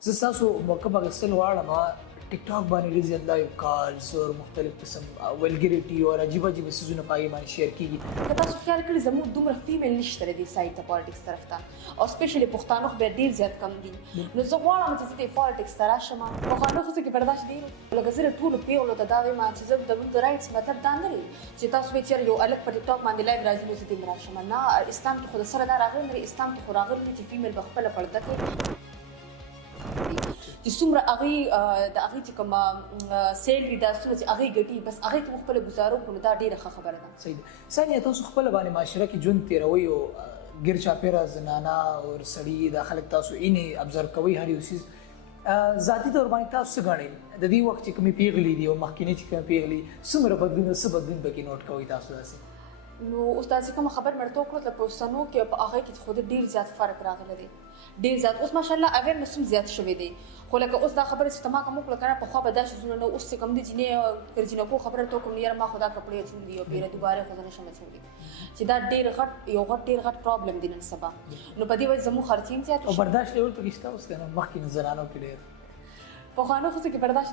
زه ستاسو موقف اخیستل غواړم ټیک ټاک باندې ډېر زیات لایو کالز او مختلف قسم ولګریټي او عجیب عجیب څیزونه په هغې باندې شیر کېږي. که تاسو خیال کړي زموږ دومره فیمیل نشته دې سایډ ته پالیټکس طرف ته او سپیشلی پښتانه خو بیا ډېر زیات کم دي. نو زه غواړم چې زه دې پالیټکس ته راشم. پخوانیو ښځو کې برداشت ډېر و. لکه زه ټولو پیغلو ته دا وایم چې زه د رایټس مطلب دا نه دی چې تاسو وایئ چېرې یو هلک په ټیک ټاک باندې لایو راځي نو زه دې راشم. نه، اسلام کې خو د سره دا راغلی نه دی. اسلام کې خو راغلی دی چې فیمیل به خپله پرده کوي، چې څومره هغې د هغې چې کومه سیلري ده څومره چې هغې ګټي بس هغې ته مو خپله ګزاره وکړو نو دا ډېره ښه خبره ده. صحیح ده. ثانیه تاسو خپله باندې معاشره کې ژوند تېروئ او ګیر چاپېره زنانه او سړي دا خلک تاسو اینې ابزرو کوئ هر یو څیز ذاتي طور باندې تاسو څه ګڼئ د دې وخت چې کومې پیغلې دي او مخکینۍ چې کومې پیغلې څومره بدلون څه بدلون پکې نوټ کوئ تاسو داسې؟ نو اوس دا چې کومه خبر مې ورته وکړله په اوسنو کې په هغې کې خو ډېر زیات فرق راغلی دی، ډېر زیات. اوس ماشاءالله اویرنس هم زیات شوی دی. خو لکه اوس دا خبره چې ته ما کوم وکړه که نه پخوا به دا شیزونه نه اوس چې کوم دي جینۍ که جینکو خبره ورته وکړم نو یاره ما خو دا کپړې اچولي او بېره دوباره خو زه نشم اچولی چې دا ډېر غټ پرابلم دی نن سبا. نو په دې وجه زموږ خرچې هم زیات او برداشت لیول پکې شته اوس که نه مخکې زنانو کې ډېر پخوانو ښځو کې برداشت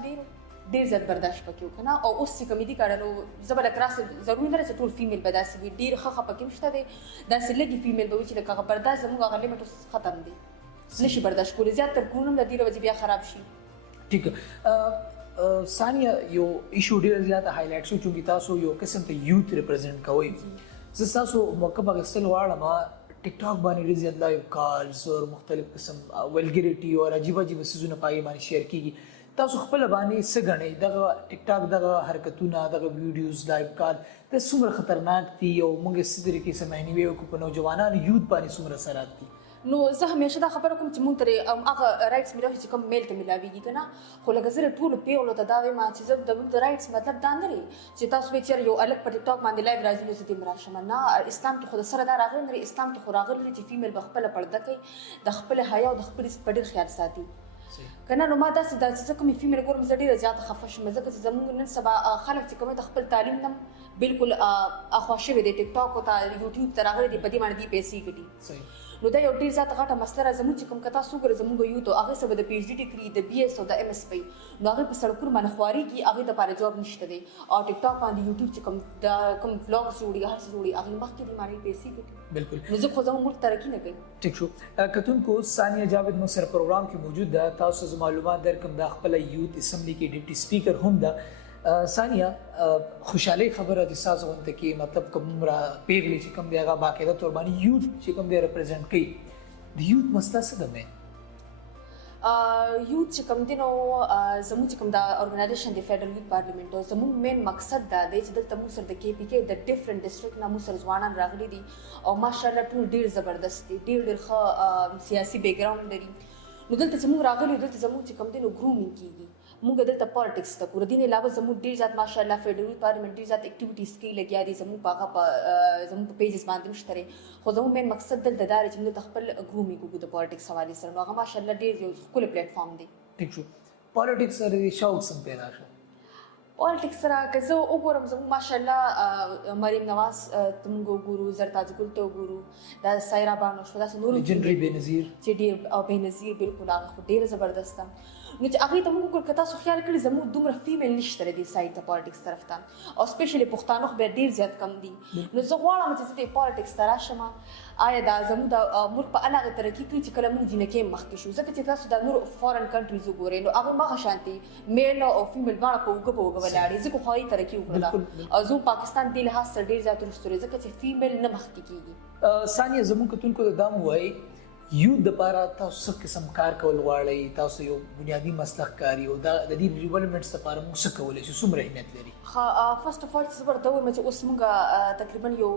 ډېر زیات برداشت پکې و که نه. او اوس چې کومې دي که نو زه به لکه راسه ضروري نه ده چې ټول فیمیل به داسې وي، ډېر ښه پکې هم شته دی. داسې لږې فیمیل به وي چې لکه هغه برداشت زموږ هغه لیمټ اوس ختم دی، نشي برداشت کولی. زیات تر کورونه هم د دې وجې بیا خراب شي. ٹھیک ہے. ثانیه یو ایشو ډېر زیاته هایلایټ شو چونکې تاسو یو قسم ته یوت ریپرزینټ کوئ. زه ستاسو موقف اخیستل غواړم ټیک ټاک باندې ډېر زیات لایو کالز او مختلف قسم ولګریټي او عجیب عجیب څیزونه په هغې باندې شیر کېږي. تاسو خپله باندې څه ګڼئ دغه ټیک ټاک دغه حرکتونه دغه ویډیوز لایو کال دا څومره خطرناک دي او موږ یې څه طریقې سره معنوي وکړو په نوجوانانو یوت باندې څومره اثرات دي؟ نو زه همیشه دا خبره کوم چې مونږ ترې هغه رایټس میلاوي چې کوم میل ته میلاویږي که نه. خو لکه زه ټولو پیغلو ته دا وایم چې زه د رایټس مطلب دا نه دی چې تاسو وایئ چېرې یو هلک په ټیک ټاک باندې لایو راځي نو زه دې راشم. نه، اسلام کې خو د سره دا راغلی نه دی. اسلام کې خو راغلی دی چې فیمیل به خپله پرده کوي، د خپلې حیا او د خپل عزت په ډېر خیال ساتي که نه. نو ما داسې دا چې زه کومې فیمیل ګورم زه ډېره زیاته خفه شم ځکه چې زموږ نن سبا خلک چې کوم د خپل تعلیم نه بالکل اخوا شوي دی. ټیک ټاک ته یوټیوب ته راغلی دی په دې باندې دوی پیسې ګټي. نو دا یو ډېر زیاته غټه مسله ده. زموږ چې کوم که تاسو وګورئ زموږ یوت او هغې څه به د پي ایچ ډي ډګري د بي ایس او د ایم ایس کوي نو هغې په سړکونو باندې خوارېږي، هغې دپاره جواب نشته دی. او ټیک ټاک باندې یوټیوب چې کوم فلاګس جوړي هر څه جوړي هغې مخکې دې باندې پیسې ګټي. بالکل. نو ځکه خو زموږ ملک ترقي نه کوي. ٹھیک شو. کتونکو ثانیه جاوید مو سره پروګرام کې موجود ده. تاسو ته معلومات درکړم دا خپله یوت اسمبلی کې ډیپټي سپیکر هم ده. ثانیه خوشحالۍ خبره د ستاسو غونډه کې مطلب کوم پیغلې چې کوم دی هغه باقاعده طور باندې یوت چې کوم دی ریپرزینټ کوي د یوت مسله څه ده مین؟ یوت چې کوم دی نو زموږ چې کوم دا ارګنایزیشن دی فیډرل یوت پارلیمنټ او زموږ مین مقصد دا دی چې دلته موږ سره د کې پي کې د ډفرنٹ ډسټرکټ نه موږ سره ځوانان راغلي دي او ماشاءالله ټول ډېر زبردست دي، ډېر ښه سیاسي بیک ګراوند لري. نو دلته چې موږ راغلي دلته زموږ چې کوم دی نو ګرومینګ کېږي. موږ دلته پالیټکس ته کورو. دې نه علاوه زموږ ډېر زیات ماشاءالله فیډرل یوت پارلیمنټ ډېر زیات اکټیویټیز کې لګیا دي. زموږ په هغه زموږ په پیجز باندې هم شته دی. خو زموږ مین مقصد دلته دا دی چې موږ دلته خپل ګرومینګ وکړو د پالیټکس حوالې سره. نو هغه ماشاءالله ډېر یو ښکلی پلیټفارم دی. ٹھیک شو. پالیټکس سره دې شوق څنګه پیدا شو؟ پالیټکس سره که زه وګورم زموږ ماشاءالله مریم نواز ته موږ وګورو، زرتاج ګل ته وګورو، دا سایرا بانو شوه، داسې نورو لیجنډري بېنظیر چې ډېر او بېنظیر بالکل هغه خو ډېره زبردست ده. نو چې هغې ته موږ وګورو که تاسو خیال کړي زموږ دومره فیمیل نشته دی دې سایډ ته پالیټکس طرف ته او سپیشلی پښتانه خو بیا ډېر زیات کم دي. نو زه غواړم چې زه دې پالیټکس ته راشم. آیا دا زموږ د ملک په اړه هغې ترقي کوي چې کله موږ جینکۍ مخکې شو ځکه چې تاسو دا نور فارن کنټریز وګورئ نو هغه مغه شانتي میل او فیمیل دواړه په اوږه ولاړې ځکه خو هغې ترقي وکړله او زموږ پاکستان دې لحاظ سره ډېر زیات وروسته دی ځکه چې فیمیل نه مخکې کېږي. ثانیه زموږ کتونکو ته دا م ووایئ یوت دپاره تاسو څه قسم کار کول غواړئ؟ تاسو یو بنیادي مسلک کار یو دا د دې ډیولپمنټس دپاره موږ څه کولی شو؟ څومره اهمیت لري؟ فرسټ اف آل زه به درته ووایم چې اوس موږ تقریبا یو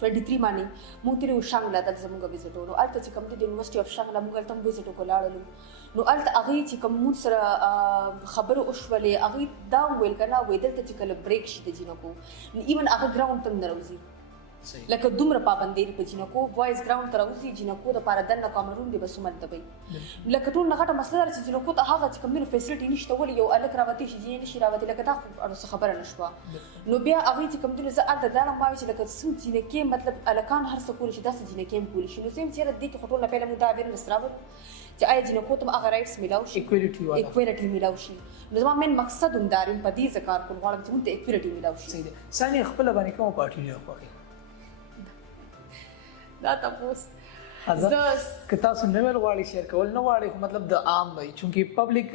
23 باندې موږ تېرې وو شانګله ته زموږ وزټ و. نو هلته چې کوم دی د یونیورسټي اف شانګله موږ هلته هم وزټ وکړو لاړلو. نو هلته هغې چې کوم موږ سره خبرې وشولې هغې دا وویل که نه وایي دلته چې کله بریک شي د جینکو نو ایون هغه ګراونډ ته هم نه راوځي لکه دومره پابندۍ دي په جینکو بوایز ګراونډ ته راوځي جینکو دپاره دننه کامرون دی بس هوملته به وي لکه ټول نه غټه مسله ده چې جینکو ته هغه چې کوم دی نو فیسلټي نشته ولې یو هلک راوتی شي جینۍ نشي راوتی لکه دا خو څه خبره نه شوه نو بیا هغوی چې کوم دی نو زه هلته لاړم ما وایي چې لکه څومره جینکې مطلب هلکان هر څه کولی شي داسې جینکې هم کولی شي نو زه یم چېرې دې کې خو ټول نه پیله موږ دا اویرنس راوړو چې آیا جنکو ته هغه رائټس ملاو شي Equality والا. اکوالټي ملاو شي. نو زما مین مقصد هم دا په دې ځکه کار کول غواړم چې موږ ته اکوالټي ملاو شي. صحیح ده. ثانیه خپل باندې کومه پارټي ډېره خوښه؟ دا تاسو که تاسو نه ویل غواړئ شیر کول نه غواړئ خو مطلب د عام وي چونکې پبلک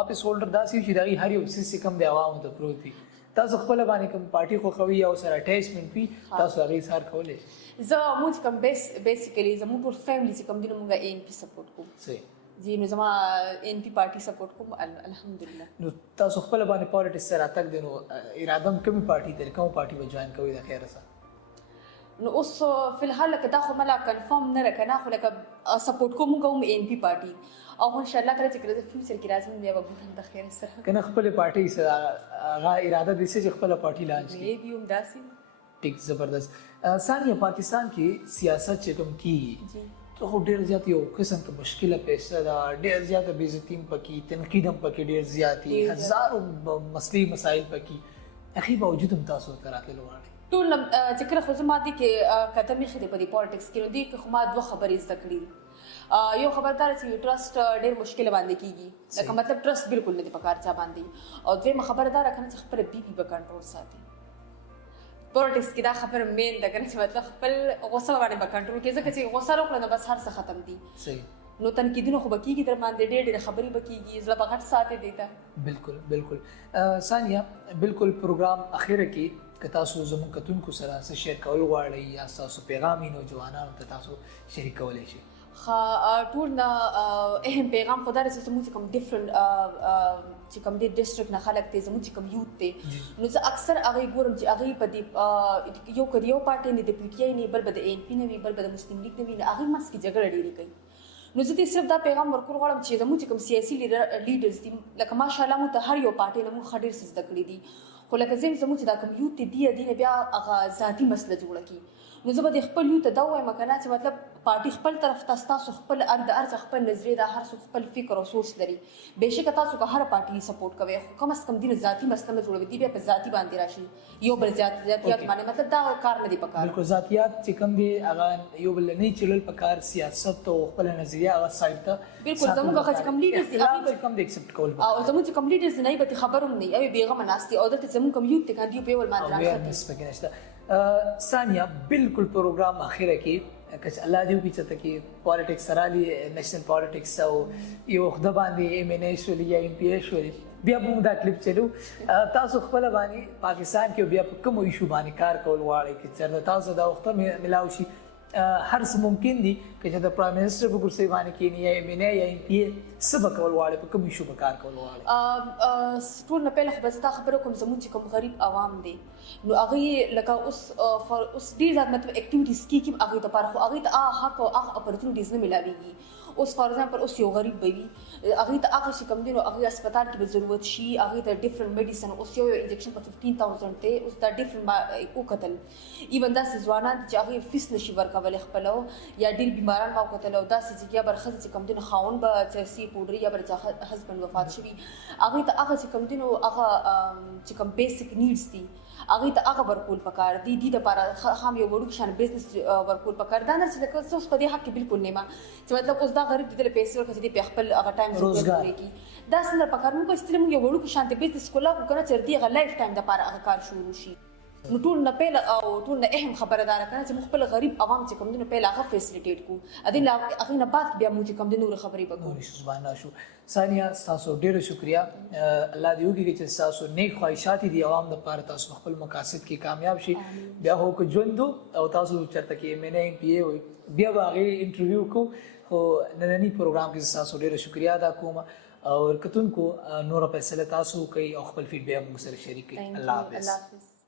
آفیس هولډر داسې وي چې د هغې هر یو څیز چې کوم د عوامو ته پروت وي تاسو خپله باندې کوم پارټي خوښوي یا سره اټیچمنټ وي تاسو هغې اظهار کولی شئ. زه موږ کوم بیسیکلی زموږ ټول فیملی چې کوم دي نو موږ ANP سپورټ کوو. صحیح جی نو زما ANP پارټي سپورټ کوم الحمدلله. نو تاسو خپله باندې پالیټکس سره راتګ دی نو اراده هم کومې پارټي ته کومه پارټي به جوین کوئ د خیره سره؟ نو اوس فی الحال لکه دا خو مله کنفرم نه ده که نه خو لکه سپورټ کوم موږ هم ANP پارټي او انشاءالله کله چې کله فیوچر کې راځم بیا به ګورم د خیر سره که نه خپلې پارټۍ سره هغه اراده دې چې خپله پارټي لانچ کړي. مې بي هم داسې ټیک زبردست. ثانیه پاکستان کې سیاست چې کوم کېږي جی ته خو ډېر زیات یو قسم ته مشکله پیسه ده ډېر زیاته بېعزتي هم پکې تنقید هم پکې ډېر زیات دي هزارو مسلې مسایل پکې هغې باوجود هم تاسو ورته راتللو غواړئ. ټول چې کله خو زما دې کې قدم ایښی دی په دې پالیټکس کې نو دې کې خو ما دوه خبرې زده کړي دي. یو خبر دا چې ټرسټ ډېر مشکل باندې کېږي لکه مطلب ټرسټ بالکل نه دی په کار چا باندې او دویمه خبره دا راکنه چې خپله بي پي په کنټرول ساتي. پالیټکس کې دا خبره مین ده که نه چې مطلب خپل غوسه باندې به کنټرول کړي ځکه چې غوسه وکړه نو بس هر څه ختم دي. صحیح. نو تنقیدونه خو به کېږي در باندې ډېرې ډېرې خبرې به کېږي زړه به غټ ساتي دی ته. بالکل بالکل. ثانیه بالکل پروګرام اخره کې که تاسو زموږ کتونکو سره څه شیر کول غواړئ یا ستاسو پیغام یې نوجوانانو ته تاسو شریک کولی شئ؟ ټول نه اهم پیغام خو دا دی چې زموږ چې کوم ډفرنټ چې کوم دې ډسټرکټ نه خلک دی زموږ چې کوم یوت دی نو زه اکثر هغې ګورم چې هغې په دې یو که د یو پارټۍ نه د PTI نه بل به د ANP نه وي بل به د مسلم لیګ نه وي نو هغې منځ کې جګړه ډېرې کوي. نو زه دې صرف دا پیغام ورکول غواړم چې زموږ چې کوم سیاسي لیډرز دي لکه ماشاءالله موږ ته هر یو پارټۍ نه موږ ښه ډېر څه زده کړي دي خو لکه زموږ چې دا کوم یوت دی نه بیا هغه ذاتي مسله جوړه کړي. نو زه به د خپل یوت ته دا ووایم که نه چې مطلب پارټي خپل طرف ته ستاسو خپل د هر څه خپل نظریې ده هر څوک خپل فکر او سوچ لري بېشکه تاسو که هره پارټي سپورټ کوئ خو کم از کم دې نه ذاتي مسله نه جوړوي دې بیا په ذاتي باندې راشي یو بل ذاتیات باندې مطلب دا کار نه دی پکار. بالکل ذاتیات چې کوم دي هغه یو بل نه چلل پکار سیاست او خپل نظریه هغه سایډ ته بالکل زموږ هغه چې کوم لیډرز دي هغه کوم د ایکسپټ کول او زموږ چې کوم لیډرز نه به خبر هم نه وي بیغمه ناستي او دلته زموږ کوم یوت ته دی په ول باندې راځي. ثانیه بالکل پروګرام اخره کې که الله دې وکړي چې کې پالیټکس رالي نېشنل پالیټکس او یو خدای باندې MNA شولي یا MPA شولي بیا موږ دا کلیپ چلو تاسو خپل باندې پاکستان کې بیا په کوم ایشو باندې کار کول غواړئ چې چېرته تاسو دا وخت ملاو شي هر څه ممکن دي که چې د پرایم منسټر په کرسۍ باندې کښېني یا MNA یا MPA څه به کول غواړئ په کوم ایشو به کار کول غواړئ؟ ټول نه پیله خو به زه دا خبره کوم زموږ چې کوم غریب عوام دی نو هغې لکه اوس ډېر زیات مطلب اکټیویټیز کېږي هغې دپاره خو هغې ته هغه حق او هغه اپورچونیټیز نه میلاویږي. اوس فار ایگزامپل اوس یو غریب به وي هغې ته هغه چې کوم دی نو هغې هسپتال کې به ضرورت شي هغې ته ډفرنټ میډیسن اوس یو انجکشن په 15,000 دی اوس دا ډفرنټ وکتل ایون داسې ځوانان چې هغې فیس نشي ورکولی خپله یا ډېر بیماران ما وکتل او داسې چې یا به ښځې چې کوم دی نو خاوند به چرسي پوډري یا به د چا هسبنډ وفات شوي هغې ته هغه چې کوم دی نو هغه چې کوم بیسک نیډس دي هغې ته هغه ورکول پکار دي دې دپاره هم یو وړوکی شان بزنس ورکول پکار دا نه چې لکه زه اوس په دې حق کې بالکل نه یم چې مطلب اوس دا غریب دې ته پیسې ورکړه چې دې په خپل هغه ټایم ضرورت کړي داسې نه پکار موږ چې موږ یو وړوکی شانتې بزنس کولا کړو که نه چې دې هغه لایف ټایم دپاره هغه کار شروع شي. نو ټول نه پیله او ټول نه اهم خبره دا راکنه چې موږ خپل غریب عوام چې کوم دی نو پیله هغه فیسیلیټیټ کړو هغې نه بعد بیا موږ چې کوم دی نورې خبرې به کوو. سبحان شو. ثانیه ستاسو ډېره شکریه الله دې وکړي چې ستاسو نیک خواهشات دي عوام دپاره تاسو خپل مقاصد کې کامیاب شي بیا خو که ژوند او تاسو چېرته کې MNA MPA وي بیا به هغې انټرویو کوو خو ننني پروګرام کې ستاسو ډېره شکریه ادا کوم او کتونکو نوره فیصله تاسو کوئ او خپل فیډبیک موږ سره شریک کړئ. الله حافظ.